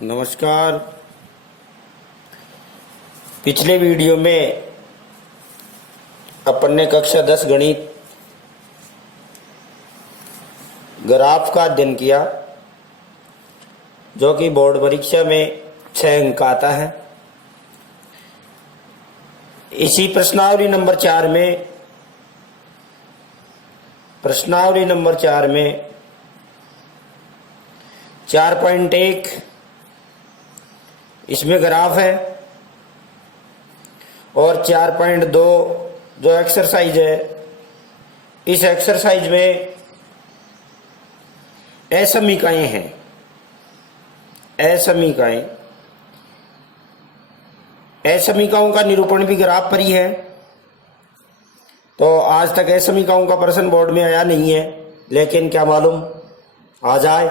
नमस्कार। पिछले वीडियो में अपन ने कक्षा 10 गणित ग्राफ का अध्ययन किया, जो कि बोर्ड परीक्षा में 6 अंक आता है। इसी प्रश्नावली नंबर 4 में 4.1 इसमें ग्राफ है और 4.2 जो एक्सरसाइज है, इस एक्सरसाइज में असमीकाएं हैं। असमीकाओं का निरूपण भी ग्राफ पर ही है। तो आज तक असमीकाओं का प्रश्न बोर्ड में आया नहीं है, लेकिन क्या मालूम आ जाए।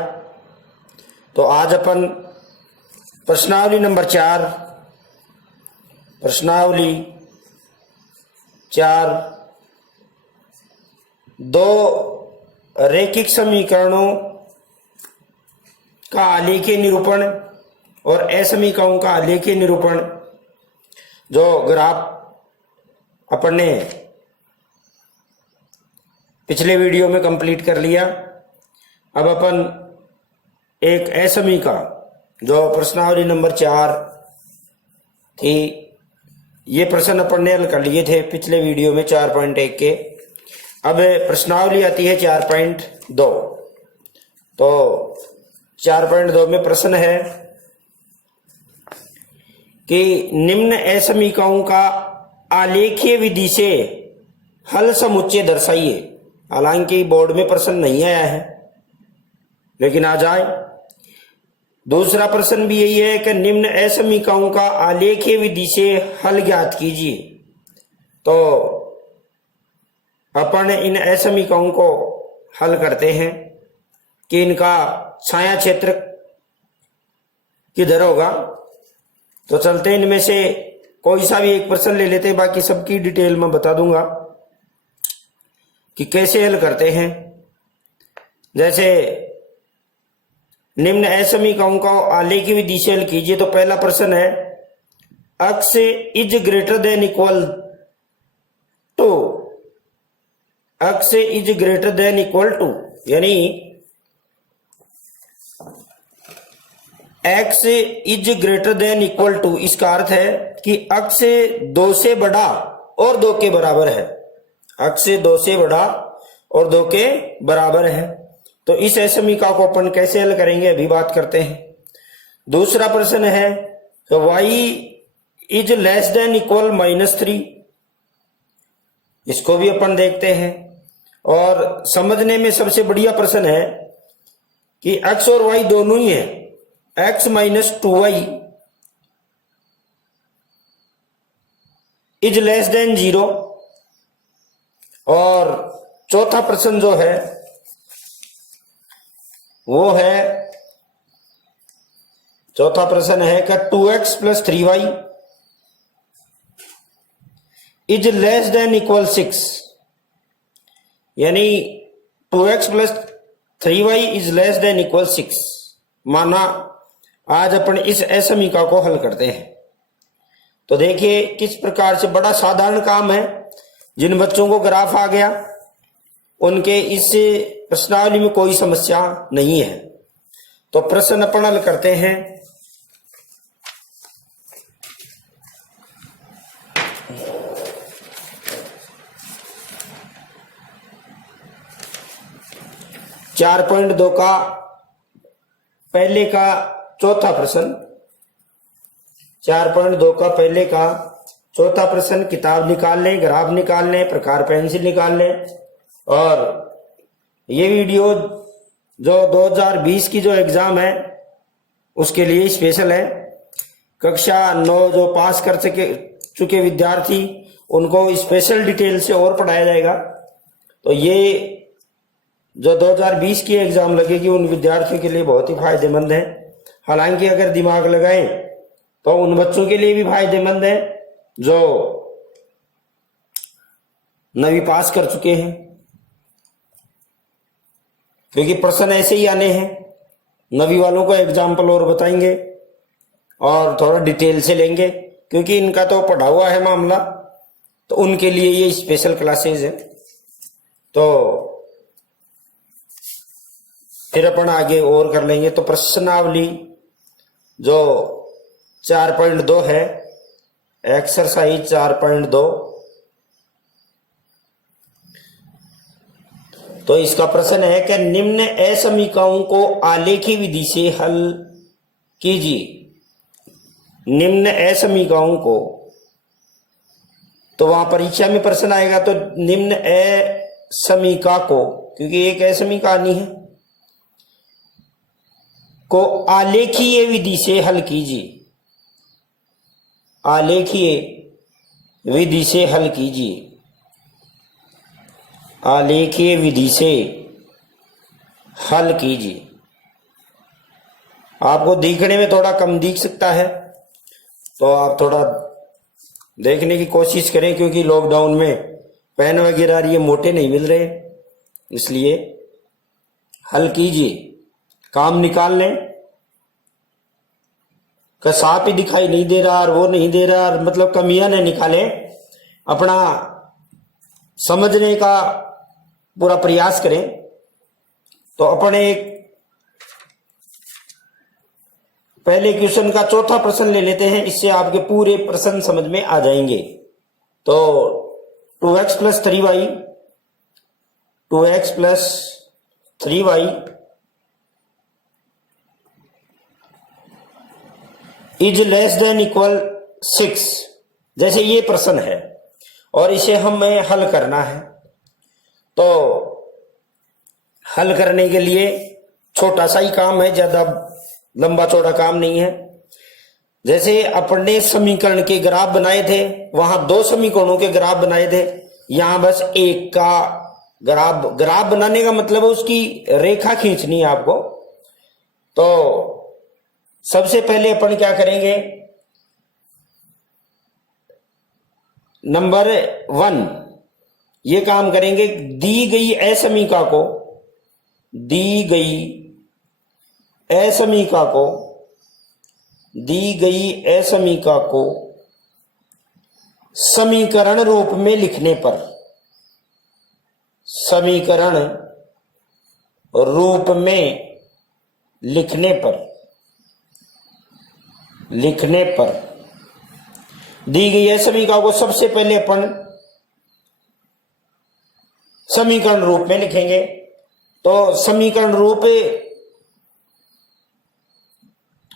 तो आज अपन प्रश्नावली नंबर 4 दो रैखिक समीकरणों का आलेखीय निरूपण और असमीकाओं का आलेखीय निरूपण, जो ग्राफ अपन ने पिछले वीडियो में कंप्लीट कर लिया। अब अपन एक असमीका, जो प्रश्नावली नंबर 4 थी, ये प्रश्न अपन ने हल कर लिए थे पिछले वीडियो में 4.1 के। अब प्रश्नावली आती है 4.2। तो 4.2 में प्रश्न है कि निम्न असमीकाओं का आलेखीय विधि से हल समुच्चय दर्शाइए। हालांकि बोर्ड में प्रश्न नहीं आया है, लेकिन आ जाए। दूसरा प्रश्न भी यही है कि निम्न असमीकाओं का आलेखीय विधि से हल ज्ञात कीजिए। तो अपन इन असमीकाओं को हल करते हैं कि इनका छाया क्षेत्र किधर होगा। तो चलते इनमें से कोई सा भी एक प्रश्न ले लेते हैं, बाकी सबकी डिटेल में बता दूंगा कि कैसे हल करते हैं। जैसे निम्न असमीकाओं का आलेखीय विधि से हल कीजिए। तो पहला प्रश्न है, x is greater than equal to, x is greater than equal to, यानी x is greater than equal to, इसका अर्थ है कि x 2 से बड़ा और 2 के बराबर है। x 2 से बड़ा और 2 के बराबर है। तो इस असमीका को अपन कैसे हल करेंगे, अभी बात करते हैं। दूसरा प्रश्न है, y is less than equal -3, इसको भी अपन देखते हैं। और समझने में सबसे बढ़िया प्रश्न है कि x और y दोनों ही है, x - 2y is less than 0। और चौथा प्रश्न जो है वो है, चौथा प्रश्न है कि 2x + 3y is less than equal 6, यानी 2x + 3y is less than equal 6। माना आज अपन इस असमीका को हल करते हैं। तो देखिए किस प्रकार से, बड़ा साधारण काम है। जिन बच्चों को ग्राफ आ गया उनके इस प्रश्नावली में कोई समस्या नहीं है। तो प्रश्न अपन हल करते हैं। चार पॉइंट 2 का पहले का चौथा प्रश्न, 4.2 का पहले का चौथा प्रश्न। किताब निकाल लें, ग्राफ निकाल लें, प्रकार पेंसिल निकाल लें। और ये वीडियो जो 2020 की जो एग्जाम है उसके लिए स्पेशल है। कक्षा 9 जो पास कर चुके विद्यार्थी, उनको स्पेशल डिटेल से और पढ़ाया जाएगा। तो ये जो 2020 की एग्जाम लगेगी उन विद्यार्थियों के लिए बहुत ही फायदेमंद है। हालांकि अगर दिमाग लगाएं तो उन बच्चों के लिए भी फायदेमंद है जो 9वीं पास कर चुके हैं, क्योंकि प्रश्न ऐसे ही आने हैं। 9वीं वालों को एग्जाम्पल और बताएंगे और थोड़ा डिटेल से लेंगे, क्योंकि इनका तो पढ़ा हुआ है मामला, तो उनके लिए ये स्पेशल क्लासेस है। तो फिर अपन आगे और कर लेंगे। तो प्रश्नावली जो 4.2 है, एक्सरसाइज 4.2, तो इसका प्रश्न है कि निम्न असमीकाओं को आलेखी विधि से हल कीजिए। निम्न असमीकाओं को, तो वहां परीक्षा में प्रश्न आएगा तो निम्न असमीका को, क्योंकि एक असमीका आनी है, को आलेखीय विधि से हल कीजिए। आलेखीय विधि से हल कीजिए। आलेखीय विधि से हल कीजिए। आपको दिखने में थोड़ा कम दिख सकता है, तो आप थोड़ा देखने की कोशिश करें, क्योंकि लॉकडाउन में पेन वगैरह ये मोटे नहीं मिल रहे, इसलिए हल कीजिए, काम निकाल लें। का सांप ही दिखाई नहीं दे रहा और वो नहीं दे रहा, मतलब कमियां न निकालें, अपना समझने का पूरा प्रयास करें। तो अपने एक पहले क्वेश्चन का चौथा प्रश्न ले लेते हैं, इससे आपके पूरे प्रश्न समझ में आ जाएंगे। तो 2x + 3y, 2x + 3y is less than equal 6, जैसे ये प्रश्न है और इसे हमें हल करना है। तो हल करने के लिए छोटा सा ही काम है, ज्यादा लंबा चौड़ा काम नहीं है। जैसे अपने समीकरण के ग्राफ बनाए थे, वहां 2 समीकरणों के ग्राफ बनाए थे, यहां बस एक का ग्राफ बनाने का मतलब है उसकी रेखा खींचनी है आपको। तो सबसे पहले अपन क्या करेंगे, नंबर 1 ये काम करेंगे, दी गई असमीका को, दी गई असमीका को, दी गई असमीका को समीकरण रूप में लिखने पर, समीकरण रूप में लिखने पर दी गई असमीका को सबसे पहले अपन समीकरण रूप में लिखेंगे। तो समीकरण रूप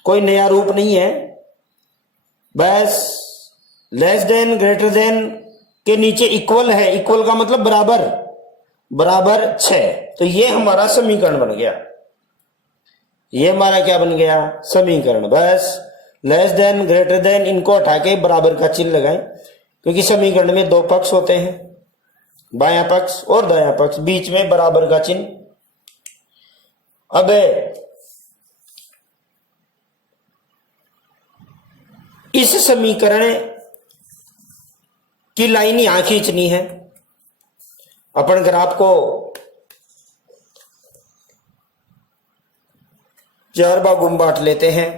कोई नया रूप नहीं है, बस लेस देन ग्रेटर देन के नीचे इक्वल है, इक्वल का मतलब बराबर, बराबर 6। तो ये हमारा समीकरण बन गया, ये हमारा क्या बन गया, समीकरण। बस लेस देन ग्रेटर देन इनको हटा के बराबर का चिन्ह लगाएं, क्योंकि समीकरण में 2 पक्ष होते हैं, बायां पक्ष और दायां पक्ष, बीच में बराबर का चिन्ह। अब इस समीकरण की लाइन यहां खींचनी है। अपन ग्राफ को 4 भागों में बांट लेते हैं।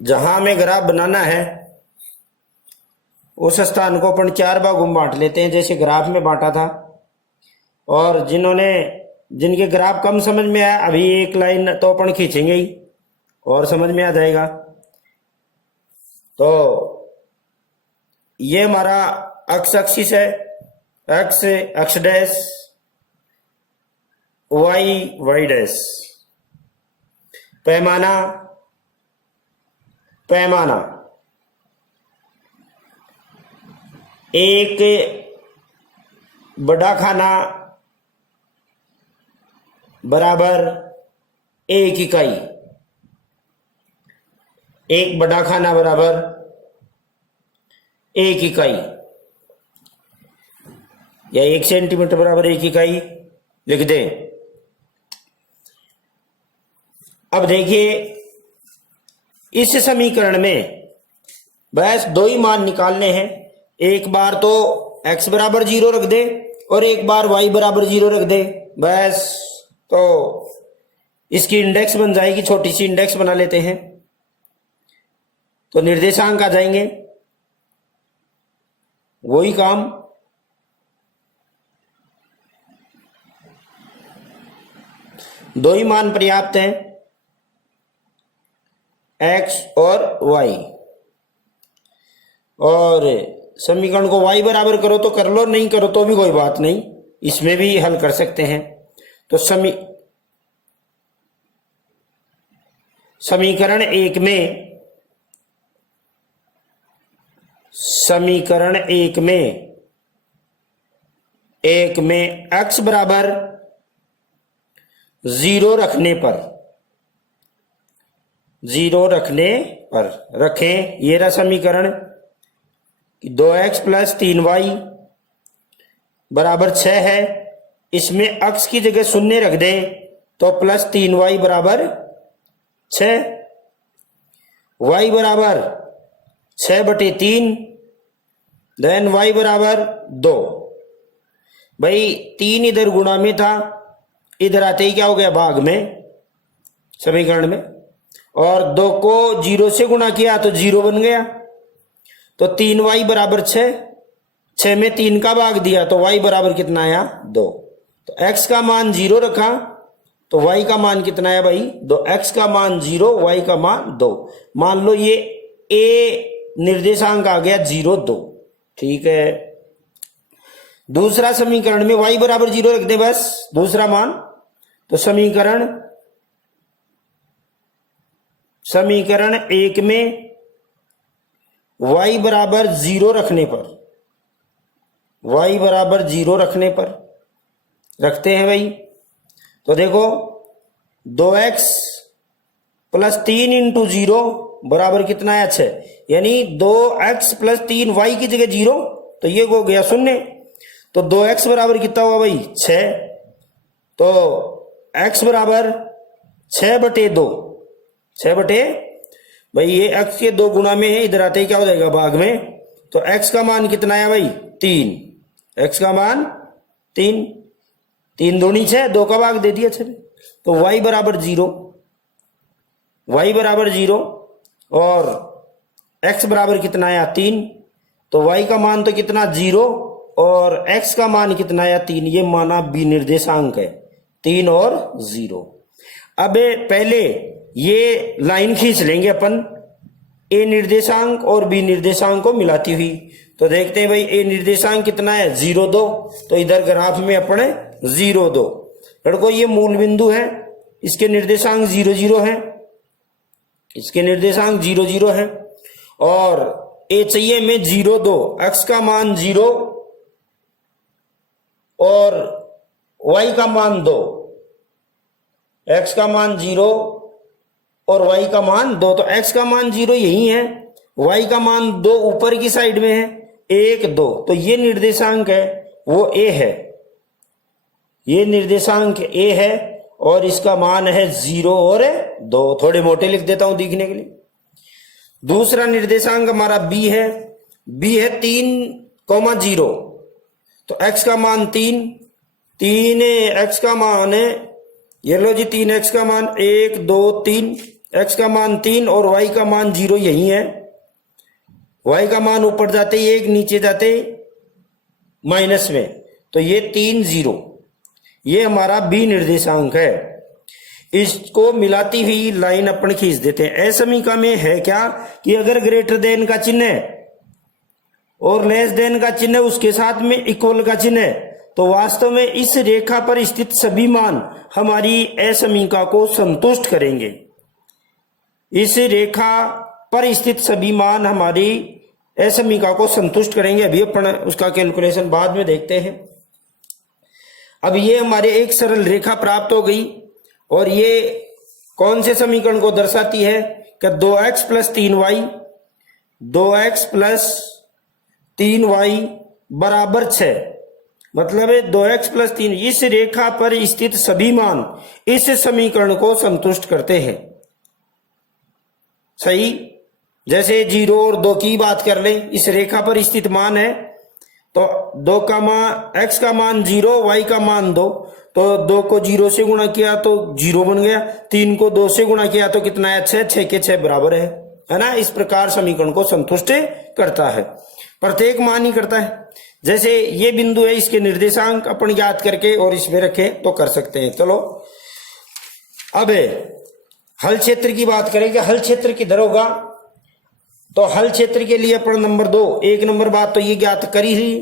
जहां हमें ग्राफ बनाना है उस स्थान को अपन 4 भागों में बांट लेते हैं, जैसे ग्राफ में बांटा था। और जिनके ग्राफ कम समझ में आया, अभी एक लाइन तो अपन खींचेंगे ही और समझ में आ जाएगा। तो ये हमारा एक्स एक्सिस है, एक्स डैश, वाई डैश, पैमाना, एक बड़ा खाना बराबर 1 इकाई, एक बड़ा खाना बराबर 1 इकाई, या 1 सेंटीमीटर बराबर 1 इकाई लिख दें। अब देखिए, इस समीकरण में बस 2 ही मान निकालने हैं। एक बार तो x बराबर 0 रख दे और एक बार y बराबर 0 रख दे, बस। तो इसकी इंडेक्स बन जाएगी, छोटी सी इंडेक्स बना लेते हैं। तो निर्देशांक आ जाएंगे, वही काम। दो ही मान पर्याप्त हैं, x और y। और समीकरण को y बराबर करो तो कर लो, नहीं करो तो भी कोई बात नहीं, इसमें भी हल कर सकते हैं। तो समीकरण एक में x बराबर 0 रखने पर रखें, ये रहा समीकरण। 2x प्लस 3y बराबर 6 है। इसमें x की जगह शून्य रख दें तो प्लस 3y बराबर 6, y बराबर 6/3, देन y बराबर 2। भाई 3 इधर गुणा में था, इधर आते ही क्या हो गया, भाग में, समीकरण में। और 2 को 0 से गुणा किया तो 0 बन गया। तो 3y बराबर 6, 6 में 3 का भाग दिया तो y बराबर कितना आया, 2। तो x का मान 0 रखा तो y का मान कितना आया भाई, 2। x का मान 0, y का मान 2। मान लो ये a निर्देशांक आ गया 0, 2, ठीक है। दूसरा समीकरण में y बराबर 0 रख दे बस, दूसरा मान। तो समीकरण एक में y बराबर 0 रखने पर रखते हैं भाई। तो देखो 2x प्लस 3 इंटू 0 बराबर कितना है, 6। यानी 2x प्लस 3y की जगह 0, तो ये हो गया 0। तो 2x बराबर कितना हुआ भाई, 6। तो x बराबर 6/2, 6 भाई ये x के 2 गुणा में है, इधर आते ही क्या हो जाएगा, भाग में। तो x का मान कितना है भाई, 3। x का मान 3, 3 दूनी 6, 2 का भाग दे दिया 6। तो y बराबर 0, और x बराबर कितना आया, 3। तो y का मान तो कितना, 0, और x का मान कितना आया, 3। ये माना बी निर्देशांक है, 3 और 0। अब पहले ये लाइन खींच लेंगे अपन, a निर्देशांक और b निर्देशांक को मिलाती हुई। तो देखते हैं भाई a निर्देशांक कितना है, 0, 2। तो इधर ग्राफ में अपने 0, 2 लड़कों, ये मूल बिंदु है, इसके निर्देशांक 0, 0 है, इसके निर्देशांक 0, 0 है। और a चाहिए में 0, 2, x का मान 0 और y का मान 2, x का मान 0 और y का मान 2। तो x का मान 0 यही है, y का मान 2 ऊपर की साइड में है, 1, 2। तो ये निर्देशांक है, वो a है, ये निर्देशांक a है, और इसका मान है 0 और 2। थोड़े मोटे लिख देता हूं दिखने के लिए। दूसरा निर्देशांक हमारा b है, 3,0। तो x का मान 3, x का मान है, ये लो जी, 3x का मान 1, 2, 3, x का मान 3 और y का मान 0 यही है। y का मान ऊपर जाते ही 1, नीचे जाते माइनस में, तो ये 3, 0, ये हमारा b निर्देशांक है। इसको मिलाती हुई लाइन अपन खींच देते हैं। असमीका में है क्या कि अगर ग्रेटर देन का चिन्ह है और लेस देन का चिन्ह है, उसके साथ में इक्वल का चिन्ह है, तो वास्तव में इस रेखा पर स्थित सभी मान हमारी असमीका को संतुष्ट करेंगे। इस रेखा पर स्थित सभी मान हमारी असमीका को संतुष्ट करेंगे। अभी अपन उसका कैलकुलेशन बाद में देखते हैं। अब ये हमारे एक सरल रेखा प्राप्त हो गई, और ये कौन से समीकरण को दर्शाती है कि 2x plus 3y, 2x plus 3y बराबर 6। मतलब है 2x प्लस 3, इस रेखा पर स्थित सभी मान इस समीकरण को संतुष्ट करते हैं। सही, जैसे 0 और 2 की बात कर लें, इस रेखा पर स्थित मान है, तो 2 का मान, x का मान 0, y का मान 2, तो तो 2 को 0 से गुणा किया तो 0 बन गया, 3 को 2 से गुणा किया तो कितना है 6, 6 के 6 बराबर है ना। इस प्रकार समीकरण को संतुष्ट करता है, प्रत्येक मान ही करता है। जैसे ये बिंदु है, इसके निर्देशांक अपन ज्ञात करके और इसमें रखें तो कर सकते हैं। चलो अब हल क्षेत्र की बात करें कि हल क्षेत्र किधर होगा। तो हल क्षेत्र के लिए अपन नंबर 2, 1 नंबर बात तो ये ज्ञात करी ही।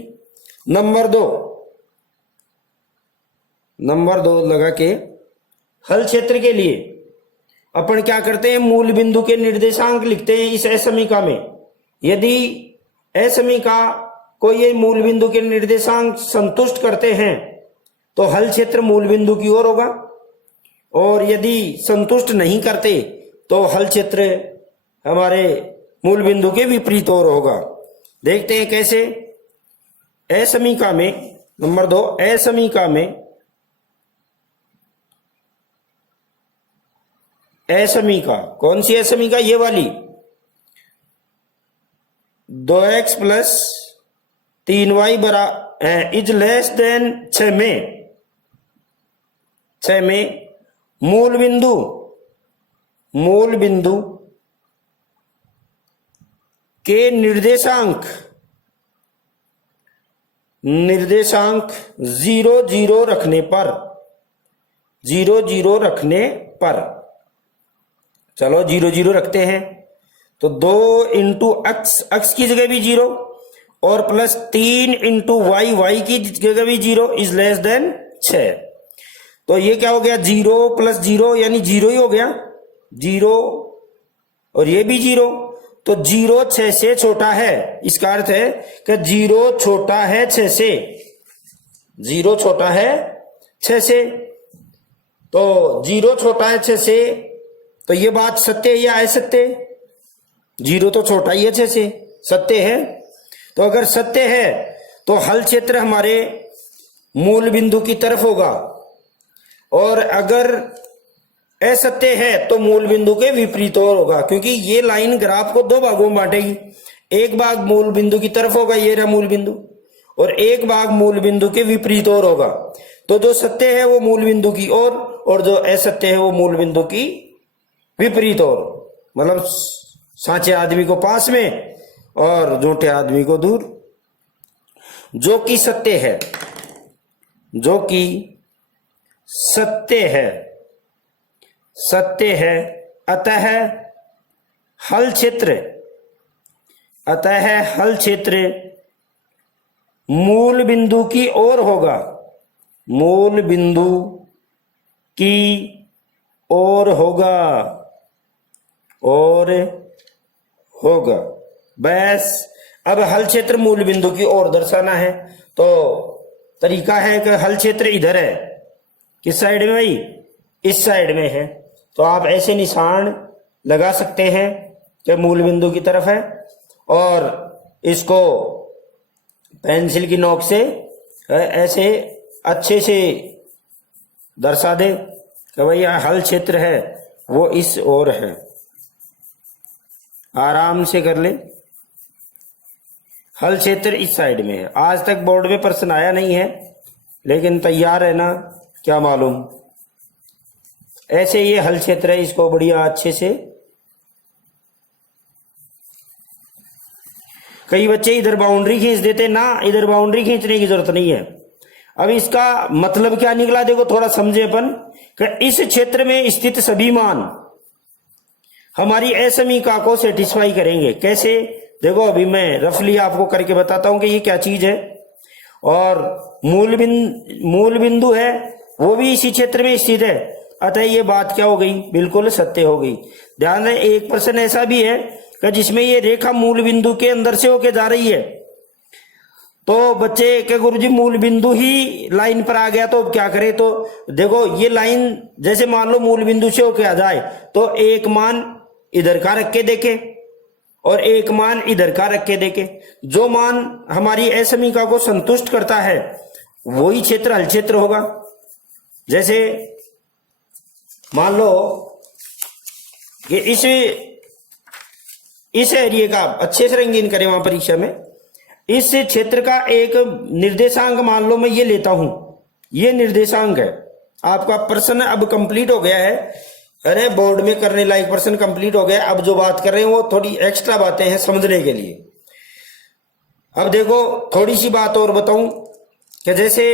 नंबर 2 लगा के हल क्षेत्र के लिए अपन क्या करते हैं, मूल बिंदु के निर्देशांक लिखते हैं इस असमीका में। यदि असमीका को ये मूल बिंदु के निर्देशांक संतुष्ट करते हैं तो हल क्षेत्र मूल बिंदु की ओर होगा, और यदि संतुष्ट नहीं करते तो हल क्षेत्र हमारे मूल बिंदु के विपरीत ओर होगा। देखते हैं कैसे। असमीका में नंबर 2, असमीका में असमीका कौन सी असमीका, ये वाली 2x plus 3y is less than 6 में मूल बिंदु के निर्देशांक 0 0 रखने पर चलो 0 0 रखते हैं तो 2 इंटू x की जगह भी 0 और प्लस 3 इंटू y की जगह भी 0 इज लेस देन 6। तो ये क्या हो गया, 0 प्लस 0 यानी 0 ही हो गया, 0 और ये भी 0। तो 0 6 से छोटा है, इसका अर्थ है कि 0 छोटा है 6 से, 0 छोटा है 6 से। तो 0 छोटा है 6 से, तो ये बात सत्य है या असत्य? 0 तो छोटा ही है 6 से, सत्य है। तो अगर सत्य है तो हल क्षेत्र हमारे मूल बिंदु की तरफ होगा, और अगर असत्य है तो मूल बिंदु के विपरीत ओर होगा, क्योंकि ये लाइन ग्राफ को 2 भागों में बांटेगी। एक भाग मूल बिंदु की तरफ होगा, ये रहा मूल बिंदु, और एक भाग मूल बिंदु के विपरीत ओर होगा। तो जो सत्य है वो मूल बिंदु की ओर, और जो असत्य है वो मूल बिंदु की विपरीत ओर। मतलब साचे आदमी को पास में और झूठे आदमी को दूर। जो कि सत्य है, जो कि सत्य है, अतः हल क्षेत्र मूल बिंदु की ओर होगा, मूल बिंदु की ओर होगा। बस अब हल क्षेत्र मूल बिंदु की ओर दर्शाना है तो तरीका है कि हल क्षेत्र इधर है, किस साइड में भाई, इस साइड में है। तो आप ऐसे निशान लगा सकते हैं कि मूल बिंदु की तरफ है, और इसको पेंसिल की नोक से ऐसे अच्छे से दर्शा दे कि भाई यह हल क्षेत्र है, वो इस ओर है। आराम से कर ले। हल क्षेत्र इस साइड में है। आज तक बोर्ड में प्रश्न आया नहीं है, लेकिन तैयार है ना, क्या मालूम। ऐसे ये हल क्षेत्र है, इसको बढ़िया अच्छे से। कई बच्चे इधर बाउंड्री खींच देते ना, इधर बाउंड्री खींचने की जरूरत नहीं है। अब इसका मतलब क्या निकला, देखो थोड़ा समझे अपन कि इस क्षेत्र में स्थित सभी मान हमारी असमीका को सेटिस्फाई करेंगे। कैसे, देखो अभी मैं रफली आपको करके बताता हूं कि ये क्या चीज है। और मूल बिंदु है वो भी इसी क्षेत्र में स्थित है, अतः ये बात क्या हो गई, बिल्कुल सत्य हो गई। ध्यान रहे, एक प्रश्न ऐसा भी है कि जिसमें ये रेखा मूल बिंदु के अंदर से होके जा रही है, तो बच्चे के गुरुजी मूल बिंदु ही लाइन पर आ गया तो क्या करें। तो देखो ये लाइन जैसे मान लो मूल बिंदु से होके आ जाए तो एक मान इधर का रख के देखे और एक मान इधर का रख के देखे। जो मान हमारी असमीका को संतुष्ट करता है वही क्षेत्र हल क्षेत्र होगा। जैसे मान लो कि इस एरिया का अच्छे से रंगीन करें वहां परीक्षा में, इस क्षेत्र का एक निर्देशांक मान लो मैं ये लेता हूं, ये निर्देशांक है, आपका प्रश्न अब कंप्लीट हो गया है। अरे बोर्ड में करने लायक प्रश्न कंप्लीट हो गया। अब जो बात कर रहे हैं वो थोड़ी एक्स्ट्रा बातें हैं समझने के लिए। अब देखो थोड़ी सी बात और बताऊं कि जैसे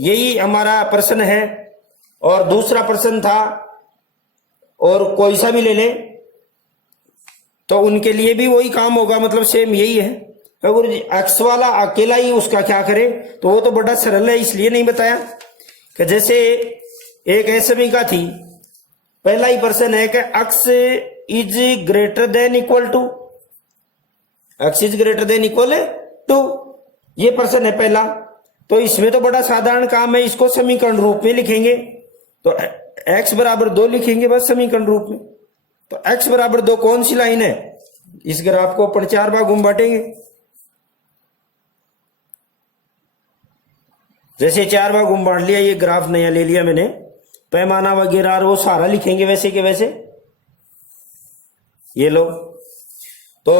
यही हमारा प्रश्न है और दूसरा प्रश्न था और कोई सा भी ले लें तो उनके लिए भी वही काम होगा, मतलब सेम यही है। अगर एक्स वाला अकेला ही उसका क्या करे तो वो तो बड़ा सरल है, इसलिए नहीं बताया कि जैसे एक समीका थी, पहला ही प्रश्न है कि x is greater than equal to, x is greater than equal to, ये प्रश्न है पहला। तो इसमें तो बड़ा साधारण काम है, इसको समीकरण रूप में लिखेंगे तो x बराबर 2 लिखेंगे बस समीकरण रूप में। तो x बराबर 2 कौन सी लाइन है, इस ग्राफ को अपन 4 भागों में बांटेंगे। जैसे 4 भागों में बांट लिया, ये ग्राफ नया ले लिया मैंने, पैमाना वगैरह वो सारा लिखेंगे वैसे के वैसे। ये लो, तो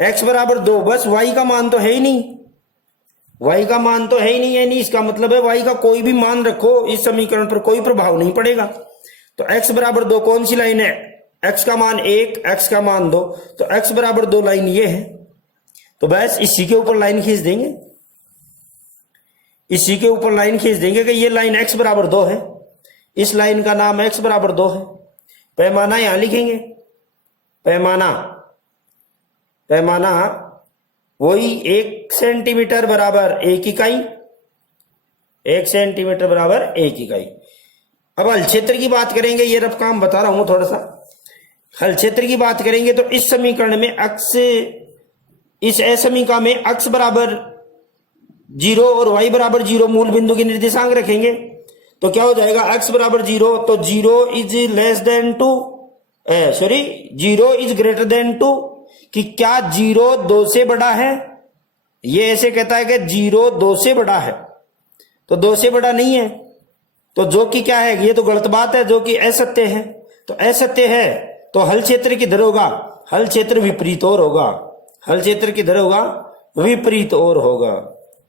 x बराबर 2, बस y का मान तो है ही नहीं, y का मान तो है ही नहीं, यानी इसका मतलब है y का कोई भी मान रखो इस समीकरण पर कोई प्रभाव नहीं पड़ेगा। तो x बराबर 2 कौन सी लाइन है, x का मान 1, x का मान 2, तो x बराबर 2 लाइन ये है। तो बस इसी के ऊपर लाइन खींच देंगे, इसी के ऊपर लाइन खींच देंगे कि ये लाइन x बराबर 2 है, इस लाइन का नाम x बराबर 2 है। पैमाना यहां लिखेंगे, पैमाना वही 1 सेंटीमीटर बराबर 1 इकाई, 1 सेंटीमीटर बराबर 1 इकाई। अब हल क्षेत्र की बात करेंगे, ये रफ काम बता रहा हूं थोड़ा सा। हल क्षेत्र की बात करेंगे तो इस समीकरण में अक्ष, इस समीकरण में अक्ष बराबर 0 और y बराबर 0 मूल बिंदु के निर्देशांक रखेंगे तो क्या हो जाएगा, x बराबर 0, तो 0 is less than 2, sorry 0 is greater then 2, कि क्या 0 2 से बड़ा है। ये ऐसे कहता है कि 0 2 से बड़ा है, तो 2 से बड़ा नहीं है, तो जो कि क्या है, ये तो गलत बात है, जो कि असत्य है। तो असत्य है तो हल क्षेत्र किधर होगा, हल क्षेत्र विपरीत और होगा, हल क्षेत्र किधर होगा, विपरीत और होगा,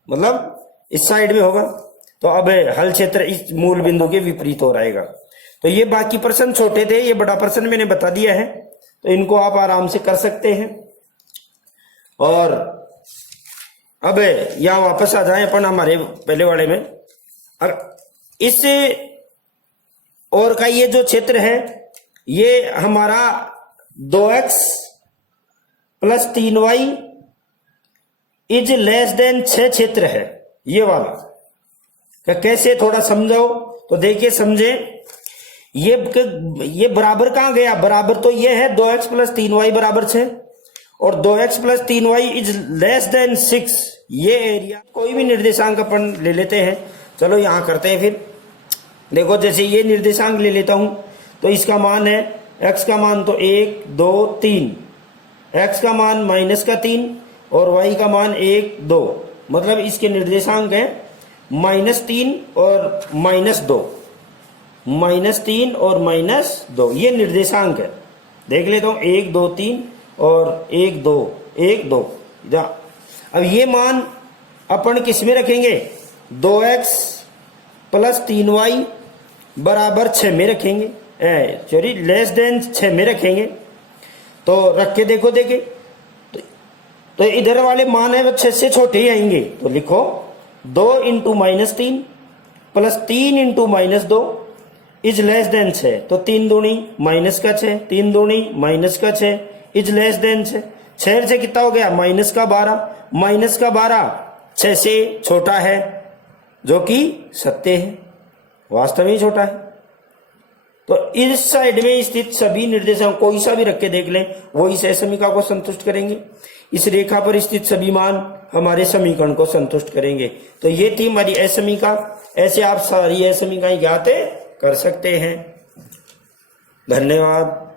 मतलब इस साइड में होगा। तो अब हल क्षेत्र इस मूल बिंदु के विपरीत हो रहेगा। तो ये बाकी प्रश्न छोटे थे, ये बड़ा प्रश्न मैंने बता दिया है, तो इनको आप आराम से कर सकते हैं। और अब यहां वापस आ जाएं अपन हमारे पहले वाले में। अब इस और का ये जो क्षेत्र है ये हमारा 2x plus 3y is less than 6 क्षेत्र है, ये वाला। कैसे थोड़ा समझाओ तो देखिए, समझे, ये बराबर कहां गया, बराबर तो ये है 2x प्लस 3y बराबर 6 और 2x plus 3y is less than 6, ये एरिया। कोई भी निर्देशांक अपन ले लेते हैं, चलो यहां करते हैं फिर। देखो जैसे ये निर्देशांक ले लेता हूं तो इसका मान है, x का मान तो 1 2 3, x का मान -3 और y का मान 1 2, मतलब इसके निर्देशांक है -3 और -2, -3 और -2, ये निर्देशांक है। देख लेता हूं 1 2 3 और 1 2 1 2। अब ये मान अपन किस में रखेंगे, 2x प्लस 3y बराबर 6 में रखेंगे, सॉरी लेस देन 6 में रखेंगे। तो रख के देखो, देखे तो इधर वाले मान है वो 6 से छोटे ही आएंगे, तो लिखो 2 into -3 plus 3 into -2 is less than 6, तो 3 दूनी -6, 3 दूनी -6 इज लेस देन 6, 6 से कितना हो गया -12 6 से छोटा है, जो कि सत्य है, वास्तव में छोटा है। तो इस साइड में स्थित सभी निर्देशांक कोई सा भी रख के देख लें, वो इस समीकरण को संतुष्ट करेंगे। इस रेखा पर स्थित सभी मान हमारे समीकरण को संतुष्ट करेंगे। तो ये थी हमारी समीकरण। ऐसे आप सारी समीकरण ज्ञात कर सकते हैं। धन्यवाद।